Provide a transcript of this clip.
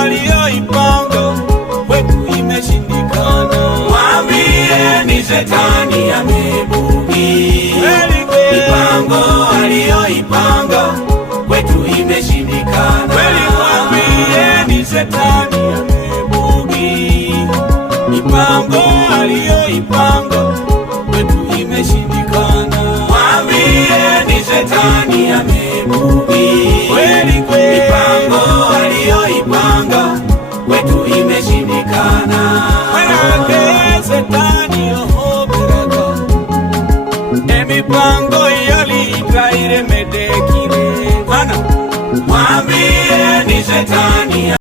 aliyoipanga kwetu imeshindikana. Mwambie ni shetani amebugi. Mipango aliyoipanga kwetu imeshindikana. Kweli mwambie ni shetani amebugi. Mipango aliyoipanga kwetu imeshindikana. Mwambie ni shetani amebugi. Mipango aliyoipanga kwetu imeshindikana. Manake shetani ohobereka emipango yaliita iremedekile. Mwambie ni shetani